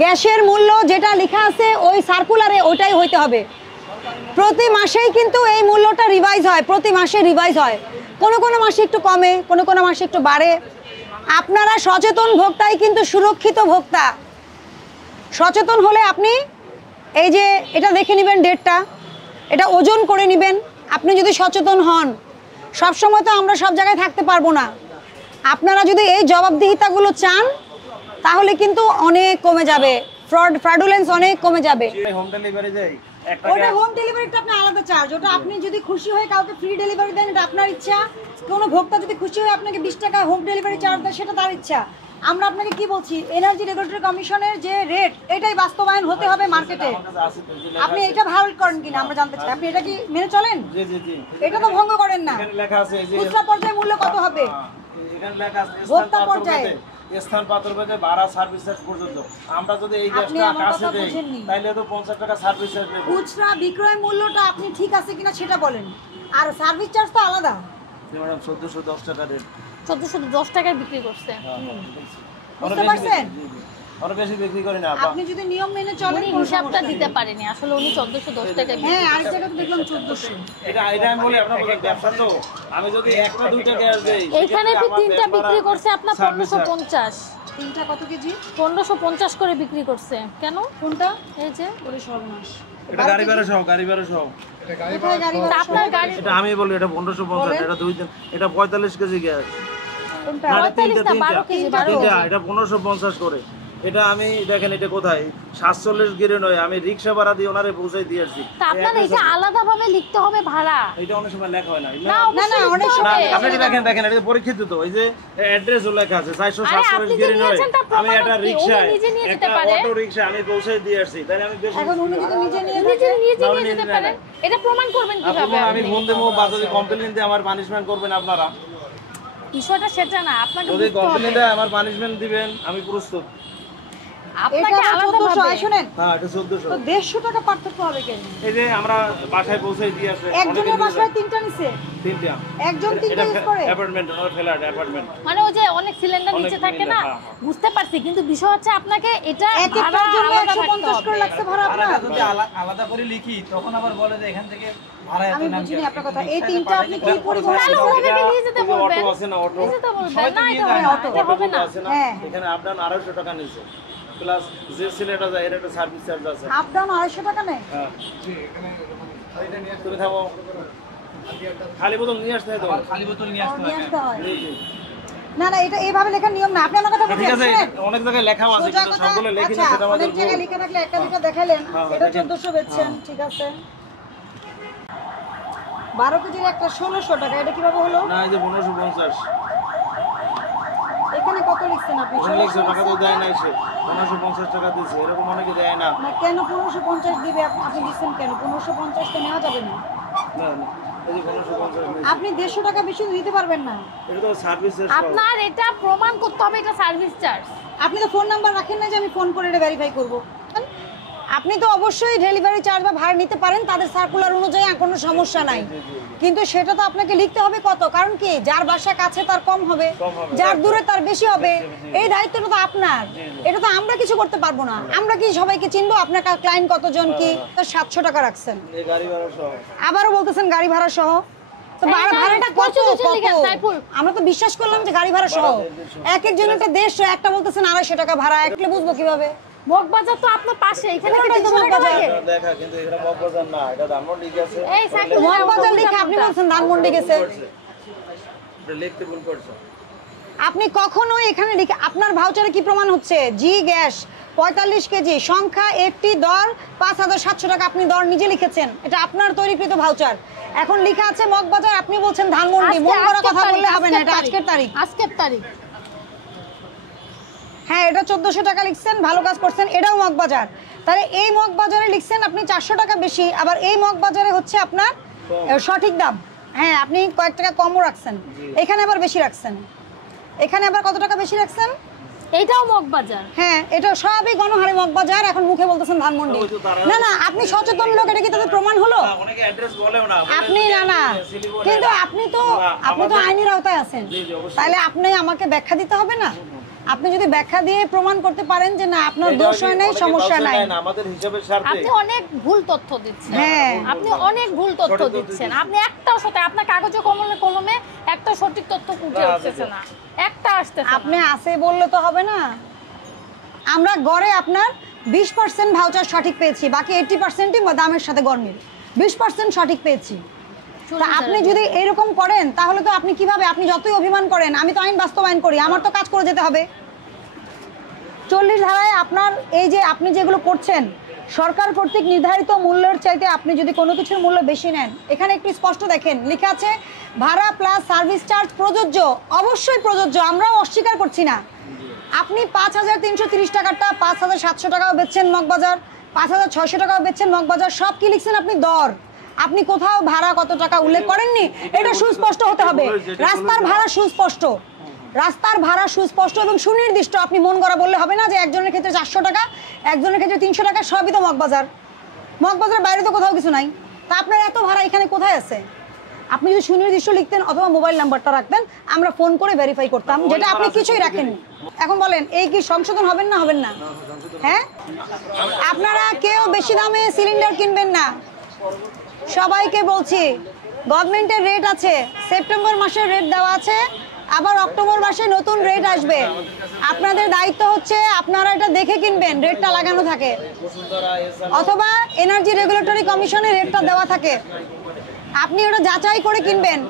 গ্যাসের মূল্য যেটা লেখা আছে ওই সার্কুলারে ওইটাই হইতে হবে। প্রতি মাসেই কিন্তু এই মূল্যটা রিভাইজ হয়, প্রতি মাসে রিভাইজ হয়, কোনো কোনো মাসে একটু কমে, কোনো কোনো মাসে একটু বাড়ে। আপনারা সচেতন ভোক্তাই কিন্তু সুরক্ষিত ভোক্তা। সচেতন হলে আপনি এই যে এটা দেখে নেবেন, ডেটটা, এটা ওজন করে নেবেন। আপনি যদি সচেতন হন, সবসময় তো আমরা সব জায়গায় থাকতে পারবো না। আপনারা যদি এই জবাবদিহিতাগুলো চান তাহলে কিন্তু অনেক কমে যাবে, ফ্রডুলেন্স অনেক কমে যাবে। হোম ডেলিভারি দেয় ওটা হোম ডেলিভারিটা আপনি আলাদা চার্জ, ওটা আপনি যদি খুশি হয়ে কাউকে ফ্রি ডেলিভারি দেন এটা আপনার ইচ্ছা। কোনো ভোক্তা যদি খুশি হয়ে আপনাকে 20 টাকা হোম ডেলিভারি চার্জ দেয় সেটা তার ইচ্ছা। আমরা আপনাকে কি বলছি, এনার্জি রেগুলেটরি কমিশনের যে রেট এটাই বাস্তবায়ন হতে হবে মার্কেটে। আপনি এটা ভালো করেন কিনা আমরা জানতে চাই, আপনি এটা কি মেনে চলেন? জি জি জি, এটা তো ভঙ্গ করেন না। এখানে লেখা আছে যে খুচরা পর্যায়ে মূল্য কত হবে, এখানে লেখা আছে ভোক্তা পর্যায়ে স্থান পাত্রভেদে ভাড়া সার্ভিস চার্জ পর্যন্ত। আমরা যদি এই গ্যাসটা কাছে দেই তাহলে তো 50 টাকা সার্ভিস চার্জ নেব। খুচরা বিক্রয় মূল্যটা আপনি ঠিক আছে কিনা সেটা বলেন, আর সার্ভিস চার্জ তো আলাদা। ম্যাডাম 1410 টাকা রেট, 1410 টাকায় বিক্রি করছে। বুঝতে পারছেন? আরো বেশি বিক্রি করি না। আপনি যদি নিয়ম মেনে চলেন হিসাবটা দিতে পারেনি আসলে, উনি 1410 টাকায়। হ্যাঁ, আরেক জায়গায় তো দেখলাম 1400। এটা আমি বলি আপনার বলেন ব্যবসা তো, আমি যদি একটা দুইটা গ্যাস দেই এইখানে কি তিনটা বিক্রি করছে আপনার 1550। তিনটা কত কেজি? 1550 করে বিক্রি করছে। কেন? কোনটা? এই যে ওরে সর্বনাশ। এটা গাড়ি ভাড়া সহ, গাড়ি ভাড়া সহ। কোথায় গাড়ি ভাড়া? আপনার গাড়ি এটা আমি বলি এটা 1550, এটা দুই দিন, এটা 45 কেজি গ্যাস। কোনটা? 45 না 12 কেজি, 12 কেজি। এটা 1550 করে। এটা আমি দেখেন এটা কোথায় 47 গিরে নয়, আমি রিকশা ভাড়া দিয়ে ওনারে পৌঁছাই দিয়েছি। তা আপনার এটা আলাদাভাবে লিখতে হবে ভাড়া। এটা অনেক সময় লেখা হয় না। না না, অনেক সময় আপনি দেখেন এটা পরীক্ষিত তো, এই যে অ্যাড্রেসও লেখা আছে 447 গিরে নয়। আমি একটা রিকশা, একটা অটো রিকশা আমি পৌঁছাই দিয়ে আসছি, তাই আমি বেশি। এখন উনি যদি নিজে নিয়ে নিয়ে যেতে পারেন, এটা প্রমাণ করবেন কিভাবে? আমি ফোন দেবো বা যদি কমপ্লেইন দিয়ে আমার পানিশমেন্ট করবেন আপনারা। বিষয়টা সেটা না, আপনাকে যদি কমপ্লেইন দেয় আমার পানিশমেন্ট দিবেন, আমি প্রস্তুত। আপনাকে আলাদাভাবে শুনেন। হ্যাঁ, এটা 1400। তো 150 টাকা পার্থক্য হবে কেন? এই যে আমরা বাসায় পৌঁছাই দিয়ে আসে, একজনের বাসায় তিনটা নিছে, তিনটা একজন তিনটা ইউজ করে। অ্যাপার্টমেন্ট, ওর ফ্ল্যাট অ্যাপার্টমেন্ট, মানে ওই যে অনেক সিলিন্ডার নিচে থাকে না, বুঝতে পারছি, কিন্তু বিষয় হচ্ছে আপনাকে এটা ভাড়া আলাদা 150 করে লাগছে ভাড়া আপনার। যদি আলাদা করে লিখি তখন আবার বলে যে এখান থেকে ভাড়া এত আমি নাম বুঝিনি আপনার কথা। এই তিনটা আপনি কি পরিমাণ? তাহলে ওনাকে নিয়ে যেতে বলবেন, অটো আছে না, অটো নিয়ে যেতে বলবেন না, এটা অটো হবে না। আছে না, হ্যাঁ। এখানে আপ ডাউন 250 টাকা নিছে, প্লাস যে সিলেটা যায় এর একটা সার্ভিস চার্জ আছে। আপ ডাউন 250 টাকা নেয়। হ্যাঁ, তুমি থাকো, খালি বোতল নিয়ে আসতে হয় তো, খালি বোতল নিয়ে আসতে নিয়ে হবে। আসতে হয়। না না, এটা এইভাবে লেখার নিয়ম না। আপনি আমার কথা ঠিক বুঝছেন? আছে, শুনেন। অনেক জায়গায় লেখাও আছে সোজা কিন্তু কথা, সবগুলো লেখি না, আচ্ছা, সেটা আমাদের অনেক জায়গায় লেখা থাকলে একটা দুটো দেখালেন, এটা 1400 বেচছেন, ঠিক আছে। 12 কেজির একটা 1600 টাকা, এটা কিভাবে হলো? না, এই যে 1550 এখানে কত লিখছেন আপনি? ওখানে লিখছে, টাকা তো দেয় না, এসে 1550 টাকা দিয়েছে, এরকম অনেকে দেয় না। না, কেন 1550 দিবে? আপনি দিচ্ছেন কেন? 1550 তো নেওয়া যাবে না। না, না, এই যে 1550 নিয়েছে। আপনি 150 টাকা বেশি দিতে পারবেন না। এটা তো সার্ভিস চার্জ। আপনার এটা প্রমাণ করতে হবে, এটা সার্ভিস চার্জ। আপনি তো ফোন নাম্বার রাখেন না যে আমি ফোন করে এটা ভেরিফাই করব। আপনি তো অবশ্যই ডেলিভারি চার্জ বা ভাড়া নিতে পারেন, তাদের সার্কুলার অনুযায়ী কোনো সমস্যা নাই, কিন্তু সেটা তো আপনাকে লিখতে হবে কত। কারণ কি, যার বাসা কাছে তার কম হবে, যার দূরে তার বেশি হবে। এই দায়িত্বটা তো আপনার, এটা তো আমরা কিছু করতে পারবো না। আমরা কি সবাইকে চিনবো? আপনার ক্লায়েন্ট কতজন, কি 700 টাকা রাখছেন, এই গাড়ি ভাড়া সহ আবারও বলতেছেন গাড়ি ভাড়া সহ। তো ভাড়াটা কত? আমরা তো বিশ্বাস করলাম যে গাড়ি ভাড়া সহ। এক একজনের 150, একটা বলতেছেন 250 টাকা ভাড়া, একলে বুঝবো কিভাবে? মগবাজার তো আপনার পাশে, এখানে কি 300 টাকা লাগে? দেখা, কিন্তু এটা মগবাজার না, এটা ধানমন্ডি গেছে। এই সাইকেল মগবাজার লিখে আপনি বলছেন ধানমন্ডি গেছে। এটা লিখতে ভুল করছো। আপনি কখনো এখানে লিখে, আপনার ভাউচারে কি প্রমাণ হচ্ছে? জি গ্যাস 45 কেজি, সংখ্যা একটি, দর 5700 টাকা, আপনি দর নিজে লিখেছেন, এটা আপনার তৈরিকৃত ভাউচার। এখন লেখা আছে মগবাজার, আপনি বলছেন ধানমন্ডি। মন করা কথা বললে হবে না, এটা আজকের তারিখ। আজকের তারিখ। হ্যাঁ, এটা 1400 টাকা লিখছেন, ভালো কাজ করছেন, এটাও মগবাজার। তাহলে এই মগবাজারে লিখছেন আপনি 400 টাকা বেশি, আবার এই মগবাজারে হচ্ছে আপনার সঠিক দাম। হ্যাঁ, আপনি কয়েক টাকা কমও রাখছেন, এখানে আবার বেশি রাখছেন, এখানে আবার কত টাকা বেশি রাখছেন। এইটাও মগবাজার। হ্যাঁ, এটা সবই গণহারে মগবাজার, এখন মুখে বলতেছেন ধানমন্ডি। না না, আপনি সচেতন লোক, এটা কি তাদের প্রমাণ হলো? অনেকে অ্যাড্রেস বলেও না। আপনি না, কিন্তু আপনি তো আইনের আওতায় আছেন, তাহলে আপনি আমাকে ব্যাখ্যা দিতে হবে না। আপনি যদি ব্যাখ্যা দিয়ে প্রমাণ করতে পারেন যে না আপনার দোষ হয় নাই, সমস্যা নাই। আমাদের হিসাবের স্বার্থে আপনি অনেক ভুল তথ্য দিচ্ছেন। হ্যাঁ। আপনি অনেক ভুল তথ্য দিচ্ছেন। আপনি একটাও সাথে আপনার কাগজে কলমে একটা সঠিক তথ্য উঠে আসছে না, একটা আসতেছে না। আপনি আছে বললে তো হবে না। আমরা গড়ে আপনার 20% ভাউচার সঠিক পেয়েছি, বাকি 80%ই দামের সাথে গরমিল, 20% সঠিক পেয়েছি। তা আপনি যদি এরকম করেন তাহলে তো আপনি কিভাবে, আপনি যতই অভিমান করেন, আমি তো আইন বাস্তবায়ন করি, আমার তো কাজ করে যেতে হবে। 40 ধারায় আপনার এই যে আপনি যেগুলো করছেন, সরকার কর্তৃক নির্ধারিত মূল্যের চাইতে আপনি যদি কোনো কিছুর মূল্য বেশি নেন, এখানে একটু স্পষ্ট দেখেন লেখা আছে ভাড়া প্লাস সার্ভিস চার্জ প্রযোজ্য। অবশ্যই প্রযোজ্য, আমরাও অস্বীকার করছি না। আপনি 5330 টাকাটা 5700 টাকাও বেচছেন মগবাজার, 5600 টাকাও বেচছেন মগবাজার, সব কি লিখছেন আপনি দর। আপনি কোথাও ভাড়া কত টাকা উল্লেখ করেননি, এটা সুস্পষ্ট হতে হবে। রাস্তার ভাড়া সুস্পষ্ট, রাস্তার ভাড়া সুস্পষ্ট এবং সুনির্দিষ্ট। আপনি মন গড়া বললে হবে না যে একজনের ক্ষেত্রে 400 টাকা, একজনের ক্ষেত্রে 300 টাকা, সবই তো মগবাজার। মগবাজারের বাইরে তো কোথাও কিছু নাই। তা আপনার এত ভাড়া এখানে কোথায় আছে? আপনি যদি সুনির্দিষ্ট লিখতেন অথবা মোবাইল নাম্বারটা রাখতেন, আমরা ফোন করে ভেরিফাই করতাম, যেটা আপনি কিছুই রাখেননি। এখন বলেন এই কি সংশোধন হবেন না হবেন না? হ্যাঁ, আপনারা কেউ বেশি দামে সিলিন্ডার কিনবেন না। সবাইকে বলছি গভর্নমেন্টের রেট আছে, সেপ্টেম্বর মাসের রেট দেওয়া আছে, আবার অক্টোবর মাসে নতুন রেট আসবে। আপনাদের দায়িত্ব হচ্ছে আপনারা এটা দেখে কিনবেন, রেটটা লাগানো থাকে, অথবা এনার্জি রেগুলেটরি কমিশনের রেটটা দেওয়া থাকে, আপনি ওটা যাচাই করে কিনবেন।